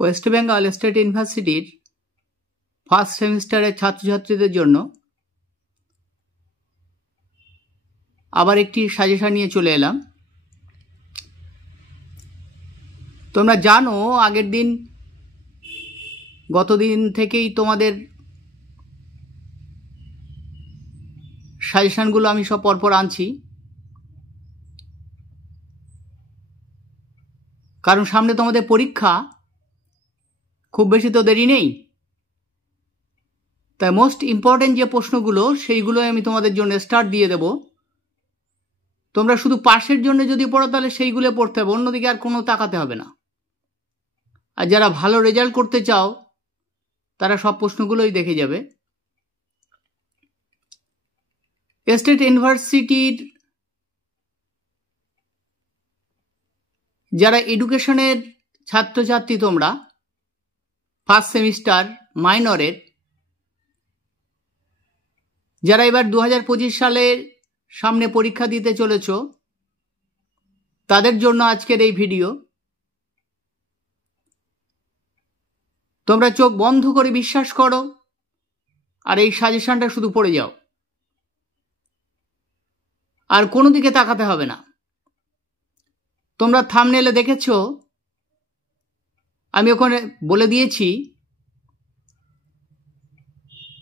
West Bengal state ইউনিভার্সিটির first সেমিস্টারের ছাত্রছাত্রীদের জন্য আবার একটি সাজেশন নিয়ে চলে এলাম। তোমরা জানো আগের দিন গতদিন থেকেই তোমাদের সাজেশনগুলো আমি সব পরপর আনছি, কারণ সামনে তোমাদের পরীক্ষা, খুব বেশি তো দেরি নেই। তাই মোস্ট ইম্পর্টেন্ট যে প্রশ্নগুলো সেইগুলো আমি তোমাদের জন্য স্টার্ট দিয়ে দেব। তোমরা শুধু পাশের জন্য যদি পড়ো তাহলে সেইগুলো পড়তে হবে, অন্যদিকে আর কোনো তাকাতে হবে না। আর যারা ভালো রেজাল্ট করতে চাও তারা সব প্রশ্নগুলোই দেখে যাবে। স্টেট ইউনিভার্সিটির যারা এডুকেশনের ছাত্রছাত্রী, তোমরা ফার্স্ট সেমিস্টার মাইনরের, যারা এবার 2025 সালের সামনে পরীক্ষা দিতে চলেছ, তাদের জন্য আজকের এই ভিডিও। তোমরা চোখ বন্ধ করে বিশ্বাস করো আর এই সাজেশনটা শুধু পড়ে যাও, আর কোনো দিকে তাকাতে হবে না। তোমরা থাম্বনেলে দেখেছো, আমি ওখানে বলে দিয়েছি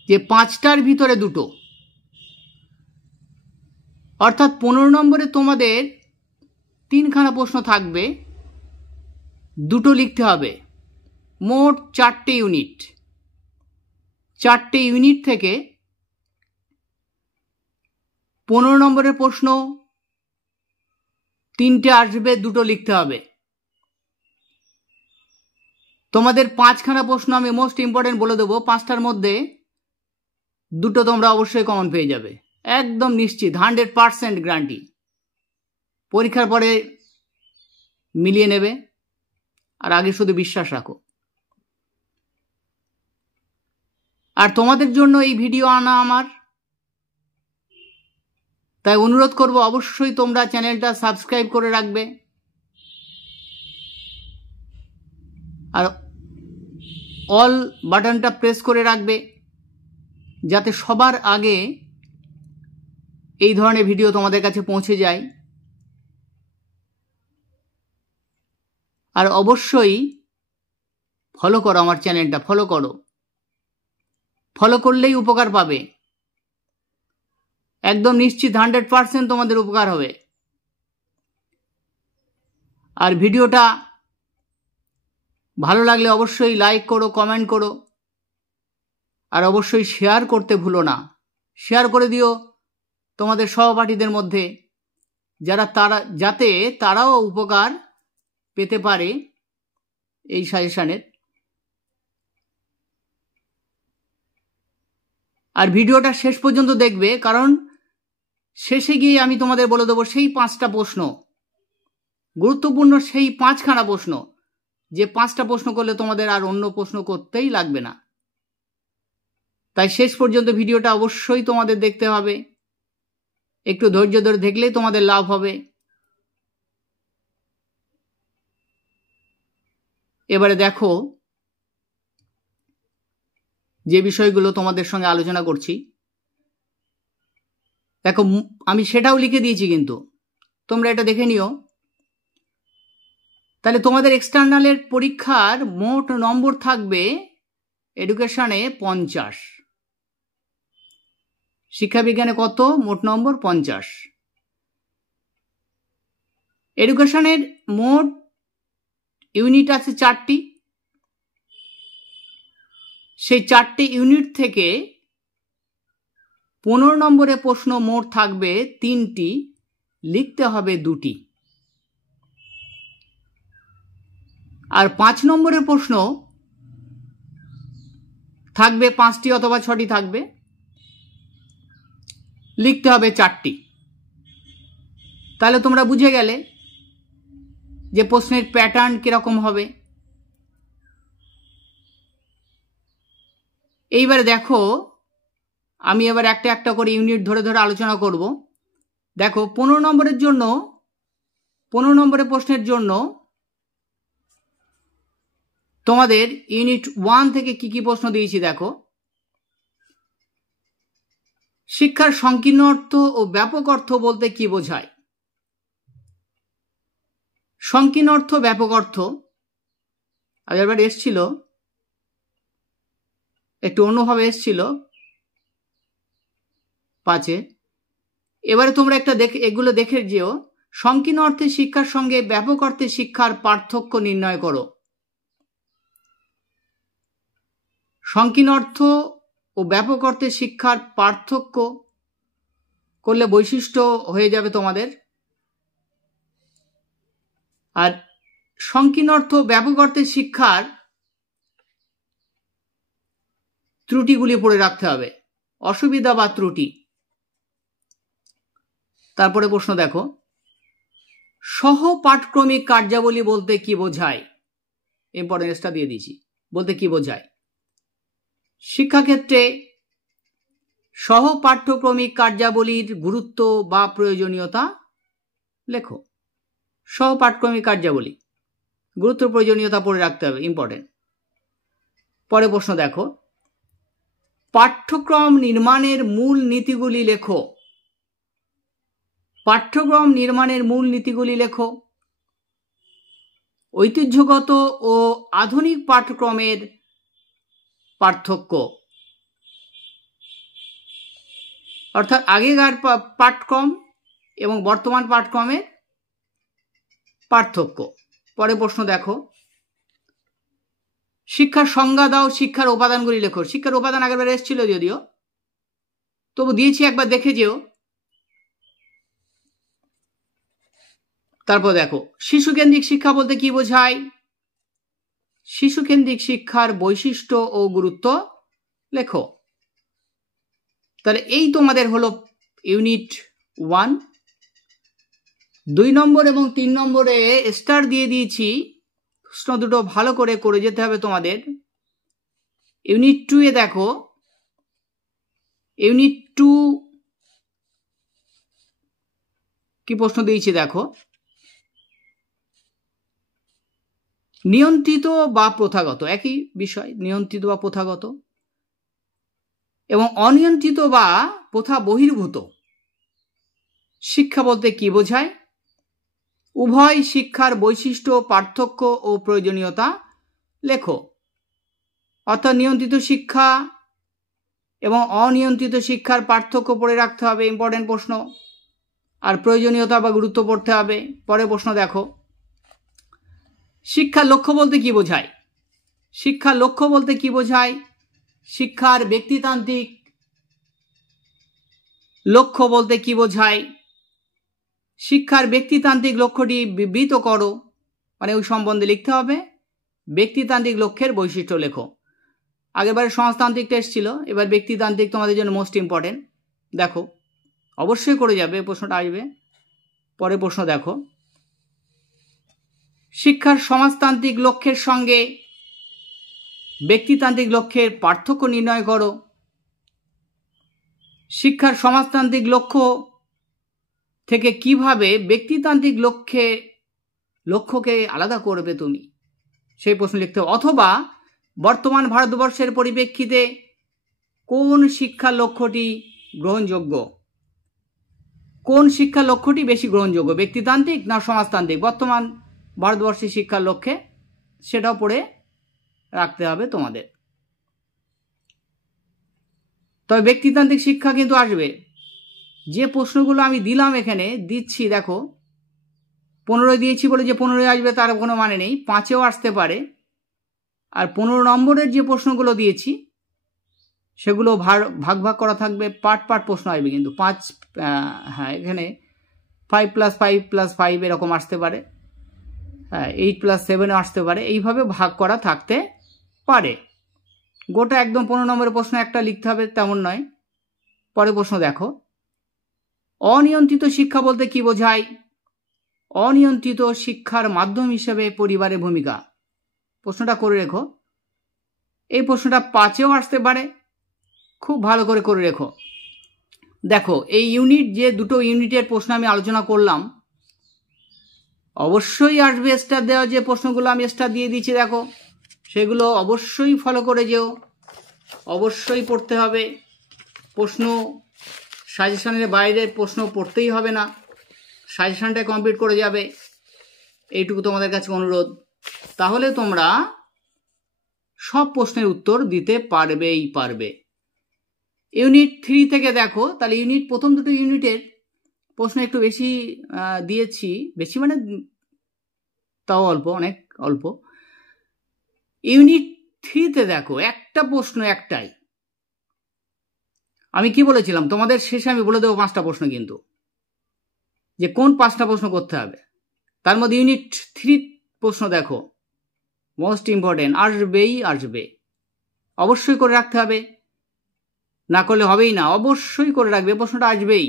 যে 5টার ভিতরে 2টো, অর্থাৎ 15 নম্বরে তোমাদের 3খানা প্রশ্ন থাকবে, 2টো লিখতে হবে। মোট 4টে ইউনিট, 4টে ইউনিট থেকে 15 নম্বরের প্রশ্ন 3টে আসবে, 2টো লিখতে হবে। তোমাদের 5খানা প্রশ্ন আমি মোস্ট ইম্পর্টেন্ট বলে দেবো, 5টার মধ্যে 2টো তোমরা অবশ্যই কমন পেয়ে যাবে, একদম নিশ্চিত, 100% গ্যারান্টি। পরীক্ষার পরে মিলিয়ে নেবে, আর আগে শুধু বিশ্বাস রাখো। আর তোমাদের জন্য এই ভিডিও আনা আমার, তাই অনুরোধ করব অবশ্যই তোমরা চ্যানেলটা সাবস্ক্রাইব করে রাখবে, আর অল বাটনটা প্রেস করে রাখবে, যাতে সবার আগে এই ধরনের ভিডিও তোমাদের কাছে পৌঁছে যায়। আর অবশ্যই ফলো করো আমার চ্যানেলটা, ফলো করো, ফলো করলেই উপকার পাবে, একদম নিশ্চিত 100% তোমাদের উপকার হবে। আর ভিডিওটা ভালো লাগলে অবশ্যই লাইক করো, কমেন্ট করো, আর অবশ্যই শেয়ার করতে ভুলো না। শেয়ার করে দিও তোমাদের সহপাঠীদের মধ্যে, যাতে তারাও উপকার পেতে পারে এই সাজেশনের। আর ভিডিওটা শেষ পর্যন্ত দেখবে, কারণ শেষে গিয়ে আমি তোমাদের বলে দেবো সেই 5টা প্রশ্ন, গুরুত্বপূর্ণ সেই 5খানা প্রশ্ন, যে 5টা প্রশ্ন করলে তোমাদের আর অন্য প্রশ্ন করতেই লাগবে না। তাই শেষ পর্যন্ত ভিডিওটা অবশ্যই তোমাদের দেখতে হবে, একটু ধৈর্য ধরে দেখলেই তোমাদের লাভ হবে। এবারে দেখো যে বিষয়গুলো তোমাদের সঙ্গে আলোচনা করছি, দেখো আমি সেটাও লিখে দিয়েছি, কিন্তু তোমরা এটা দেখে নিও। তাহলে তোমাদের এক্সটার্নালের পরীক্ষার মোট নম্বর থাকবে এডুকেশনে 50, শিক্ষাবিজ্ঞানে কত? মোট নম্বর 50। এডুকেশনের মোট ইউনিট আছে 4টি, সেই 4টে ইউনিট থেকে 15 নম্বরে প্রশ্ন মোট থাকবে 3টি, লিখতে হবে 2টি। আর 5 নম্বরের প্রশ্ন থাকবে 5টি অথবা 6টি থাকবে, লিখতে হবে 4টি। তাহলে তোমরা বুঝে গেলে যে প্রশ্নের প্যাটার্ন কিরকম হবে। এইবারে দেখো, আমি এবার একটা একটা করে ইউনিট ধরে ধরে আলোচনা করব। দেখো 15 নম্বরের জন্য, 15 নম্বরের প্রশ্নের জন্য তোমাদের ইউনিট 1 থেকে কি কি প্রশ্ন দিয়েছি দেখো। শিক্ষার সংকীর্ণ অর্থ ও ব্যাপক অর্থ বলতে কি বোঝায়? সংকীর্ণ অর্থ, ব্যাপক অর্থ আগেরবার এসছিল, একটু অন্যভাবে এসছিল 5-এ। এবারে তোমরা একটা এগুলো দেখে যেও। সংকীর্ণ অর্থে শিক্ষার সঙ্গে ব্যাপক অর্থে শিক্ষার পার্থক্য নির্ণয় করো। সংকীর্ণ অর্থ ও ব্যাপক অর্থে শিক্ষার পার্থক্য করলে বৈশিষ্ট্য হয়ে যাবে তোমাদের। আর সংকীর্ণ অর্থ ব্যাপক অর্থে শিক্ষার ত্রুটিগুলি পড়ে রাখতে হবে, অসুবিধা বা ত্রুটি। তারপরে প্রশ্ন দেখো, সহ পাঠক্রমিক কার্যাবলী বলতে কি বোঝায়? ইম্পর্টেন্সটা দিয়ে দিয়েছি, বলতে কি বোঝায়। শিক্ষাক্ষেত্রে সহ পাঠ্যক্রমিক কার্যাবলীর গুরুত্ব বা প্রয়োজনীয়তা লেখো। সহ পাঠক্রমিক কার্যাবলী গুরুত্ব প্রয়োজনীয়তা পড়ে রাখতে হবে, ইম্পর্টেন্ট। পরে প্রশ্ন দেখো, পাঠ্যক্রম নির্মাণের মূল নীতিগুলি লেখো। পাঠ্যক্রম নির্মাণের মূল নীতিগুলি লেখো। ঐতিহ্যগত ও আধুনিক পাঠ্যক্রমের পার্থক্য, অর্থাৎ আগেকার পাঠ্যক্রম এবং বর্তমান পাঠ্যক্রমের পার্থক্য। পরে প্রশ্ন দেখো, শিক্ষার সংজ্ঞা দাও, শিক্ষার উপাদানগুলি লেখো। শিক্ষার উপাদান আগেরবার এসেছিল যদিও, তবু দিয়েছি, একবার দেখে যেও। তারপর দেখো, শিশুকেন্দ্রিক শিক্ষা বলতে কি বোঝায়? শিশুকেন্দ্রিক শিক্ষার বৈশিষ্ট্য ও গুরুত্ব লেখো। তাহলে এই তোমাদের হলো ইউনিট 1। 2 নম্বর এবং 3 নম্বরে স্টার দিয়ে দিয়েছি। প্রশ্ন দুটো ভালো করে করে যেতে হবে তোমাদের। ইউনিট 2-এ দেখো, ইউনিট 2 কি প্রশ্ন দিয়েছি দেখো। নিয়ন্ত্রিত বা প্রথাগত, একই বিষয়, নিয়ন্ত্রিত বা প্রথাগত, এবং অনিয়ন্ত্রিত বা প্রথা বহির্ভূত শিক্ষা বলতে কি বোঝায়? উভয় শিক্ষার বৈশিষ্ট্য, পার্থক্য ও প্রয়োজনীয়তা লেখো। অর্থাৎ নিয়ন্ত্রিত শিক্ষা এবং অনিয়ন্ত্রিত শিক্ষার পার্থক্য পড়ে রাখতে হবে, ইম্পর্টেন্ট প্রশ্ন। আর প্রয়োজনীয়তা বা গুরুত্ব পড়তে হবে। পরে প্রশ্ন দেখো, শিক্ষার লক্ষ্য বলতে কি বোঝায়? শিক্ষার লক্ষ্য বলতে কি বোঝায়? শিক্ষার ব্যক্তিতান্ত্রিক লক্ষ্য বলতে কি বোঝায়? শিক্ষার ব্যক্তিতান্ত্রিক লক্ষ্যটি বিবৃত করো, মানে ওই সম্বন্ধে লিখতে হবে। ব্যক্তিতান্ত্রিক লক্ষ্যের বৈশিষ্ট্য লেখো। আগেরবারে সমাজতান্ত্রিক টেস্ট ছিল, এবার ব্যক্তিতান্ত্রিক তোমাদের জন্য মোস্ট ইম্পর্টেন্ট। দেখো, অবশ্যই করে যাবে, প্রশ্নটা আসবে। পরে প্রশ্ন দেখো, শিক্ষার সমাজতান্ত্রিক লক্ষ্যের সঙ্গে ব্যক্তিতান্ত্রিক লক্ষ্যের পার্থক্য নির্ণয় করো। শিক্ষার সমাজতান্ত্রিক লক্ষ্য থেকে কিভাবে ব্যক্তিতান্ত্রিক লক্ষ্যকে আলাদা করবে তুমি, সেই প্রশ্ন লিখতে হবে। অথবা বর্তমান ভারতবর্ষের পরিপ্রেক্ষিতে কোন শিক্ষা লক্ষ্যটি গ্রহণযোগ্য, কোন শিক্ষা লক্ষ্যটি বেশি গ্রহণযোগ্য, ব্যক্তিতান্ত্রিক না সমাজতান্ত্রিক বর্তমান ভারতবর্ষের শিক্ষার লক্ষ্যে, সেটাও পড়ে রাখতে হবে তোমাদের। তবে ব্যক্তিতান্ত্রিক শিক্ষা কিন্তু আসবে। যে প্রশ্নগুলো আমি দিলাম এখানে দিচ্ছি দেখো, 15 দিয়েছি বলে যে 15 আসবে তার কোনো মানে নেই, 5-এও আসতে পারে। আর 15 নম্বরের যে প্রশ্নগুলো দিয়েছি সেগুলো ভাগ ভাগ করা থাকবে, পার্ট প্রশ্ন আসবে কিন্তু 5, হ্যাঁ এখানে 5+5+5 এরকম আসতে পারে, হ্যাঁ 8+7 আসতে পারে, এইভাবে ভাগ করা থাকতে পারে। গোটা একদম 15 নম্বরের প্রশ্ন একটা লিখতে হবে তেমন নয়। পরে প্রশ্ন দেখো, অনিয়ন্ত্রিত শিক্ষা বলতে কি বোঝায়? অনিয়ন্ত্রিত শিক্ষার মাধ্যম হিসেবে পরিবারের ভূমিকা। প্রশ্নটা করে রেখো, এই প্রশ্নটা 5-এও আসতে পারে, খুব ভালো করে করে রেখো। দেখো, এই ইউনিট যে দুটো ইউনিটের প্রশ্ন আমি আলোচনা করলাম, অবশ্যই আসবে স্টার দেওয়া যে প্রশ্নগুলো আমি স্টার দিয়ে দিচ্ছি। দেখো, সেগুলো অবশ্যই ফলো করে যেও, অবশ্যই পড়তে হবে। প্রশ্ন সাজেশনের বাইরে প্রশ্ন পড়তেই হবে না, সাজেশনটা কমপ্লিট করে যাবে, এইটুকু তোমাদের কাছে অনুরোধ। তাহলে তোমরা সব প্রশ্নের উত্তর দিতে পারবেই পারবে। ইউনিট 3 থেকে দেখো, তাহলে প্রথম দুটো ইউনিটের প্রশ্ন একটু বেশি দিয়েছি, বেশি মানে তাও অল্প, অনেক অল্প। ইউনিট 3-তে দেখো একটা প্রশ্ন একটাই। আমি কি বলেছিলাম তোমাদের শেষে আমি বলে দেবো 5টা প্রশ্ন, কিন্তু যে কোন 5টা প্রশ্ন করতে হবে। তার মধ্যে ইউনিট 3 প্রশ্ন দেখো, মোস্ট ইম্পর্টেন্ট, আসবে, অবশ্যই করে রাখতে হবে, না করলে হবেই না, অবশ্যই করে রাখবে, প্রশ্নটা আসবেই।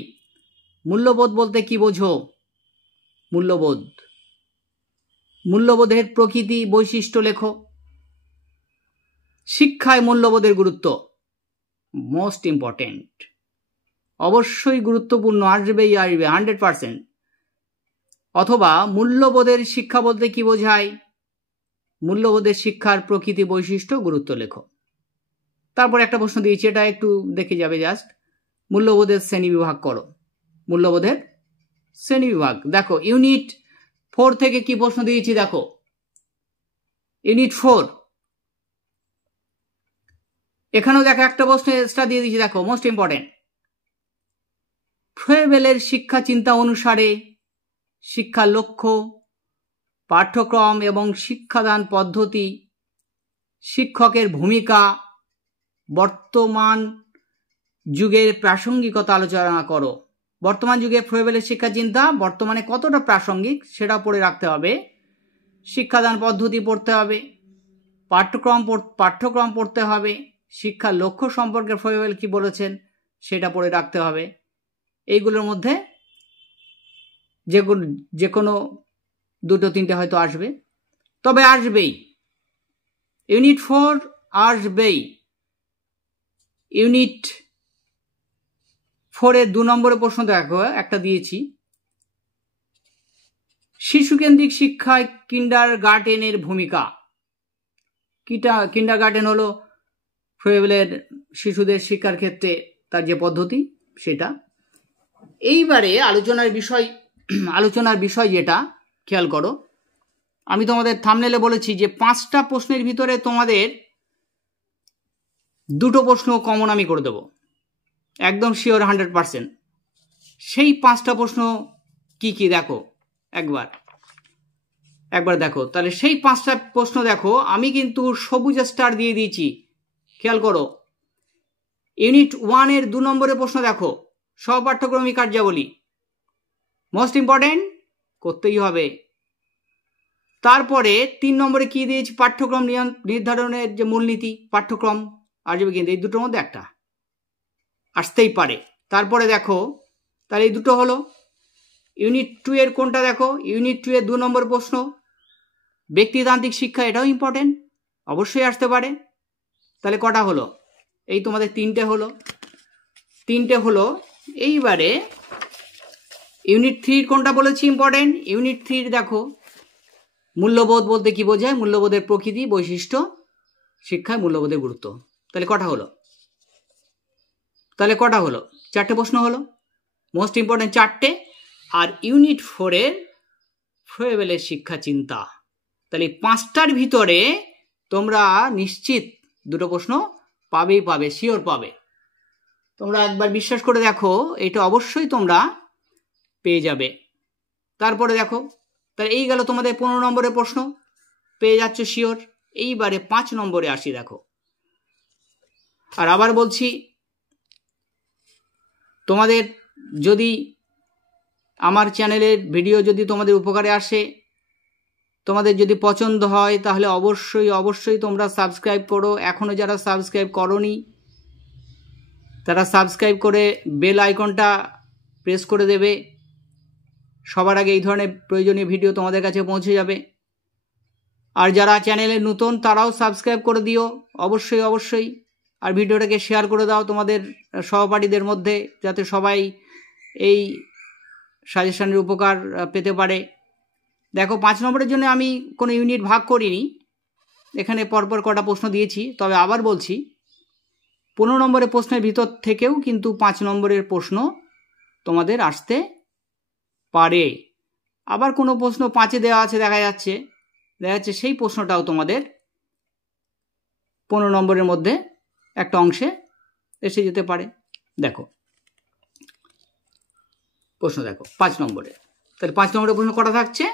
মূল্যবোধ বলতে কি বোঝো? মূল্যবোধের প্রকৃতি বৈশিষ্ট্য লেখো। শিক্ষায় মূল্যবোধের গুরুত্ব মোস্ট ইম্পর্টেন্ট, অবশ্যই গুরুত্বপূর্ণ, আসবেই 100%। অথবা মূল্যবোধের শিক্ষা বলতে কি বোঝায়? মূল্যবোধের শিক্ষার প্রকৃতি বৈশিষ্ট্য গুরুত্ব লেখো। তারপর একটা প্রশ্ন দিয়েছি, এটা একটু দেখে যাবে জাস্ট। মূল্যবোধের শ্রেণীবিভাগ করো। মূল্যবোধের শ্রেণীবিভাগ দেখো, ইউনিট 4 থেকে কি প্রশ্ন দিয়েছি দেখো। ইউনিট 4 এখানেও দেখো একটা প্রশ্ন এক্সট্রা দিয়ে দিয়েছি, দেখো মোস্ট ইম্পর্টেন্ট। ফ্রয়েবেলের শিক্ষা চিন্তা অনুসারে শিক্ষার লক্ষ্য, পাঠ্যক্রম এবং শিক্ষাদান পদ্ধতি, শিক্ষকের ভূমিকা, বর্তমান যুগের প্রাসঙ্গিকতা আলোচনা করো। বর্তমান যুগে ফ্রয়েবেলের শিক্ষা চিন্তা বর্তমানে কতটা প্রাসঙ্গিক সেটা পড়ে রাখতে হবে। শিক্ষাদান পদ্ধতি পড়তে হবে, পাঠ্যক্রম পড়তে হবে, শিক্ষার লক্ষ্য সম্পর্কে ফ্রয়েবেল কি বলেছেন সেটা পড়ে রাখতে হবে। এইগুলোর মধ্যে যে কোনো 2-3টে হয়তো আসবে, তবে আসবেই। ইউনিট 4 আসবেই। ইউনিট 4-এর 2 নম্বরের প্রশ্ন দেখো, একটা দিয়েছি। শিশুকেন্দ্রিক শিক্ষায় কিন্ডারগার্টেনের ভূমিকা। কিন্ডারগার্টেন হলো ফ্রয়েবেলের শিশুদের শিক্ষার ক্ষেত্রে তার যে পদ্ধতি সেটা। এইবারে আলোচনার বিষয় যেটা খেয়াল করো, আমি তোমাদের থাম্বনেলে বলেছি যে 5টা প্রশ্নের ভিতরে তোমাদের 2টো প্রশ্ন কমন আমি করে দেব, একদম শিওর 100%। সেই 5টা প্রশ্ন কি কি দেখো একবার দেখো। তাহলে সেই 5টা প্রশ্ন দেখো, আমি কিন্তু সবুজ স্টার দিয়ে দিয়েছি, খেয়াল করো। ইউনিট 1-এর 2 নম্বরের প্রশ্ন দেখো, সহপাঠ্যক্রমিক কার্যাবলী মোস্ট ইম্পর্টেন্ট, করতেই হবে। তারপরে 3 নম্বরে কি দিয়েছি? পাঠ্যক্রম নির্ধারণের যে মূলনীতি, পাঠ্যক্রম আসবে, কিন্তু এই দুটোর মধ্যে একটা আসতেই পারে। তারপরে দেখো, তাহলে এই দুটো হলো। ইউনিট 2-এর কোনটা দেখো? ইউনিট 2-এর 2 নম্বর প্রশ্ন, ব্যক্তিতান্ত্রিক শিক্ষা, এটাও ইম্পর্টেন্ট, অবশ্যই আসতে পারে। তাহলে কটা হলো? এই তোমাদের 3টে হলো। এইবারে ইউনিট 3 কোনটা বলেছি ইম্পর্টেন্ট? ইউনিট 3 দেখো, মূল্যবোধ বলতে কি বোঝায়, মূল্যবোধের প্রকৃতি বৈশিষ্ট্য, শিক্ষায় মূল্যবোধের গুরুত্ব। তাহলে কটা হলো? 4টে প্রশ্ন হলো, মোস্ট ইম্পর্টেন্ট 4টে। আর ইউনিট 4-এর ফ্রয়েবেলের শিক্ষা চিন্তা। তাহলে 5টার ভিতরে তোমরা নিশ্চিত 2টো প্রশ্ন পাবে, শিওর পাবে। তোমরা একবার বিশ্বাস করে দেখো, এটা অবশ্যই তোমরা পেয়ে যাবে। তারপরে দেখো, তাহলে এই গেল তোমাদের 15 নম্বরের প্রশ্ন, পেয়ে যাচ্ছ শিওর। এইবারে 5 নম্বরে আসি, দেখো। আর আবার বলছি, তোমাদের যদি আমার চ্যানেলের ভিডিও যদি তোমাদের উপকারে আসে, তোমাদের যদি পছন্দ হয়, তাহলে অবশ্যই তোমরা সাবস্ক্রাইব করো। এখনও যারা সাবস্ক্রাইব করোনি তারা সাবস্ক্রাইব করে বেল আইকনটা প্রেস করে দেবে, সবার আগে এই ধরনের প্রয়োজনীয় ভিডিও তোমাদের কাছে পৌঁছে যাবে। আর যারা চ্যানেলে নতুন তারাও সাবস্ক্রাইব করে দিও, অবশ্যই। আর ভিডিওটাকে শেয়ার করে দাও তোমাদের সহপাঠীদের মধ্যে, যাতে সবাই এই সাজেশনের উপকার পেতে পারে। দেখো, 5 নম্বরের জন্য আমি কোনো ইউনিট ভাগ করিনি, এখানে পরপর কটা প্রশ্ন দিয়েছি, তবে আবার বলছি 15 নম্বরের প্রশ্নের ভিতর থেকেও কিন্তু 5 নম্বরের প্রশ্ন তোমাদের আসতে পারে। আবার কোনো প্রশ্ন 5-এ দেওয়া আছে দেখা যাচ্ছে সেই প্রশ্নটাও তোমাদের 15 নম্বরের মধ্যে একটা অংশে এসে যেতে পারে। দেখো প্রশ্ন দেখো 5 নম্বরে, তাহলে 5 নম্বরের প্রশ্ন কটা থাকছে?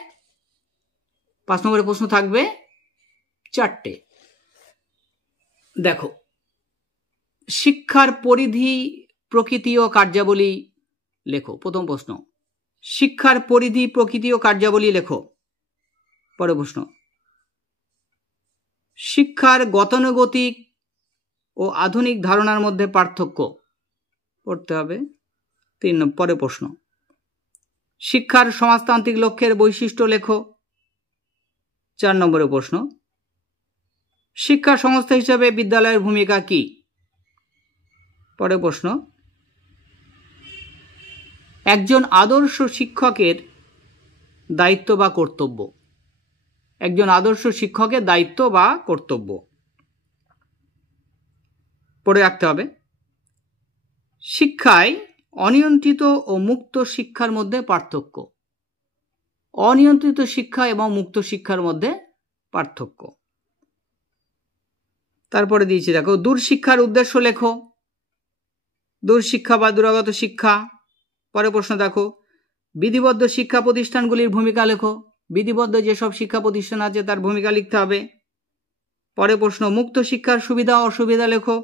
5 নম্বরের প্রশ্ন থাকবে 4টে। দেখো, শিক্ষার পরিধি, প্রকৃতি ও কার্যাবলী লেখো। প্রথম প্রশ্ন, শিক্ষার পরিধি, প্রকৃতি ও কার্যাবলী লেখো। পরের প্রশ্ন, শিক্ষার গতানুগতিক ও আধুনিক ধারণার মধ্যে পার্থক্য পড়তে হবে। পরের প্রশ্ন, শিক্ষার সমাজতান্ত্রিক লক্ষ্যের বৈশিষ্ট্য লেখো। 4 নম্বরের প্রশ্ন, শিক্ষা সংস্থা হিসাবে বিদ্যালয়ের ভূমিকা কি? পরের প্রশ্ন, একজন আদর্শ শিক্ষকের দায়িত্ব বা কর্তব্য। একজন আদর্শ শিক্ষকের দায়িত্ব বা কর্তব্য পড়ে রাখতে হবে। শিক্ষায় অনিয়ন্ত্রিত ও মুক্ত শিক্ষার মধ্যে পার্থক্য। অনিয়ন্ত্রিত শিক্ষা এবং মুক্ত শিক্ষার মধ্যে পার্থক্য। তারপরে দিয়েছি দেখো, দূরশিক্ষার উদ্দেশ্য লেখো। দূরশিক্ষা বা দূরাগত শিক্ষা। পরের প্রশ্ন দেখো, বিধিবদ্ধ শিক্ষা প্রতিষ্ঠানগুলির ভূমিকা লেখো। বিধিবদ্ধ যেসব শিক্ষা প্রতিষ্ঠান আছে তার ভূমিকা লিখতে হবে। পরের প্রশ্ন, মুক্ত শিক্ষার সুবিধা অসুবিধা লেখো।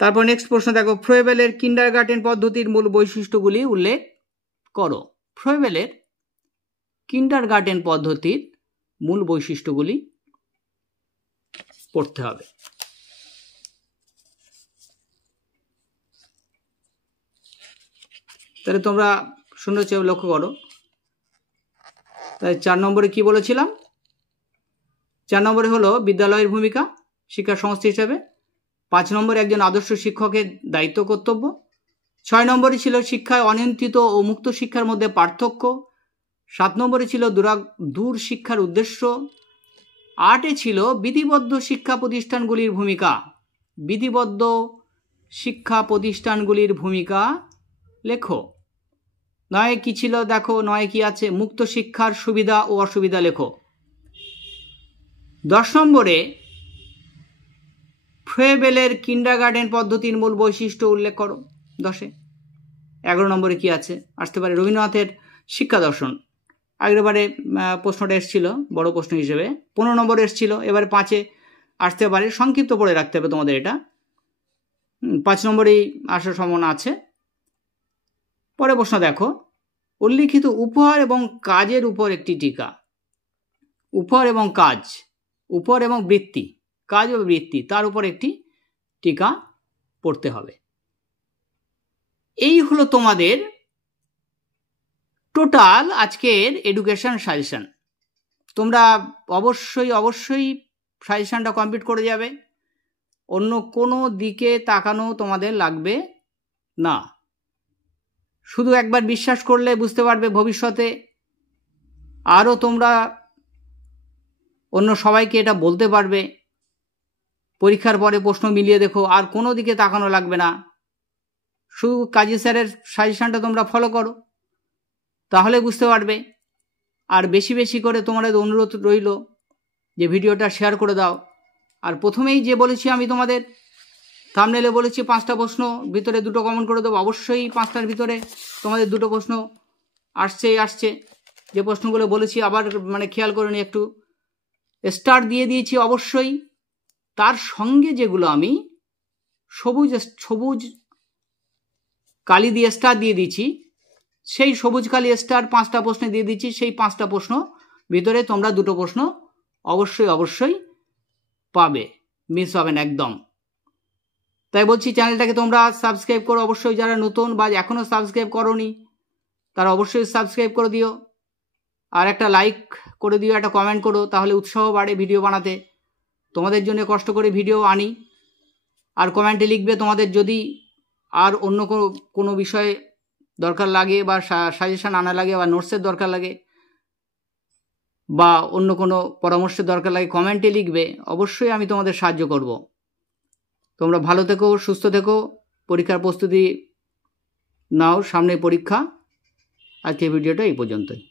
তারপর নেক্সট প্রশ্ন দেখো, ফ্রয়েবেলের কিন্ডারগার্টেন পদ্ধতির মূল বৈশিষ্ট্যগুলি উল্লেখ করো। ফ্রয়েবেলের কিন্ডারগার্টেন পদ্ধতির মূল বৈশিষ্ট্যগুলি পড়তে হবে। তাহলে তোমরা শুনে লক্ষ্য করো। তাই 4 নম্বরে কি বলেছিলাম? 4 নম্বরে হলো বিদ্যালয়ের ভূমিকা শিক্ষা সংস্থা হিসেবে। 5 নম্বরে একজন আদর্শ শিক্ষকের দায়িত্ব কর্তব্য। 6 নম্বরে ছিল শিক্ষায় অনিয়ন্ত্রিত ও মুক্ত শিক্ষার মধ্যে পার্থক্য। 7 নম্বরে ছিল দূর শিক্ষার উদ্দেশ্য। 8-এ ছিল বিধিবদ্ধ শিক্ষা প্রতিষ্ঠানগুলির ভূমিকা। বিধিবদ্ধ শিক্ষা প্রতিষ্ঠানগুলির ভূমিকা লেখো। 9-এ কি ছিল দেখো, 9-এ কি আছে, মুক্ত শিক্ষার সুবিধা ও অসুবিধা লেখো। 10 নম্বরে ফ্রয়েবেলের কিন্ডারগার্টেন পদ্ধতির মূল বৈশিষ্ট্য উল্লেখ করো 10-এ। 11 নম্বরে কি আছে, আসতে পারে রবীন্দ্রনাথের শিক্ষা দর্শন। আগেরবারে প্রশ্নটা এসেছিল বড় প্রশ্ন হিসেবে, 15 নম্বরে এসেছিল, এবারে 5-এ আসতে পারে। সংক্ষিপ্ত পড়ে রাখতে হবে তোমাদের এটা, 5 নম্বরেই আসার সম্ভাবনা আছে। পরে প্রশ্ন দেখো, উল্লিখিত উপহার এবং কাজের উপর একটি টিকা। উপহার এবং কাজ, উপহার এবং বৃত্তি, কাজ ও বৃত্তি, তার উপর একটি টিকা পড়তে হবে। এই হলো তোমাদের টোটাল আজকের এডুকেশন সাজেশন। তোমরা অবশ্যই সাজেশনটা কমপ্লিট করে যাবে। অন্য কোনো দিকে তাকানো তোমাদের লাগবে না। শুধু একবার বিশ্বাস করলে বুঝতে পারবে ভবিষ্যতে আরও তোমরা অন্য সবাইকে এটা বলতে পারবে। পরীক্ষার পরে প্রশ্ন মিলিয়ে দেখো, আর কোনো দিকে তাকানো লাগবে না। শুধু কাজী স্যারের সাজেশনটা তোমরা ফলো করো, তাহলে বুঝতে পারবে। আর বেশি বেশি করে তোমাদের অনুরোধ রইল যে ভিডিওটা শেয়ার করে দাও। আর প্রথমেই যে বলেছি আমি তোমাদের থাম্বনেলে বলেছি 5টা প্রশ্ন, ভিতরে 2টো কমেন্ট করে দেবো। অবশ্যই 5টার ভিতরে তোমাদের 2টো প্রশ্ন আসছে। যে প্রশ্নগুলো বলেছি আবার খেয়াল করে নি, একটু স্টার দিয়ে দিয়েছি অবশ্যই। তার সঙ্গে যেগুলো আমি সবুজ কালি দিয়ে স্টার দিয়ে দিচ্ছি, সেই সবুজ কালি স্টার 5টা প্রশ্নে দিয়ে দিচ্ছি। সেই 5টা প্রশ্ন ভিতরে তোমরা 2টো প্রশ্ন অবশ্যই পাবে, মিস হবে না একদম। তাই বলছি চ্যানেলটাকে তোমরা সাবস্ক্রাইব করো অবশ্যই। যারা নতুন বা এখনও সাবস্ক্রাইব করোনি তারা অবশ্যই সাবস্ক্রাইব করে দিও। আর একটা লাইক করে দিও, একটা কমেন্ট করো, তাহলে উৎসাহ বাড়ে ভিডিও বানাতে। তোমাদের জন্য কষ্ট করে ভিডিও আনি। আর কমেন্টে লিখবে তোমাদের যদি আর অন্য কোনো বিষয়ে দরকার লাগে বা সাজেশন আনা লাগে বা নোটসের দরকার লাগে, বা অন্য কোনো পরামর্শের দরকার লাগে কমেন্টে লিখবে, অবশ্যই আমি তোমাদের সাহায্য করব। তোমরা ভালো থেকো, সুস্থ থেকো, পরীক্ষার প্রস্তুতি নাও, সামনে পরীক্ষা। আজকে ভিডিওটা এই পর্যন্তই।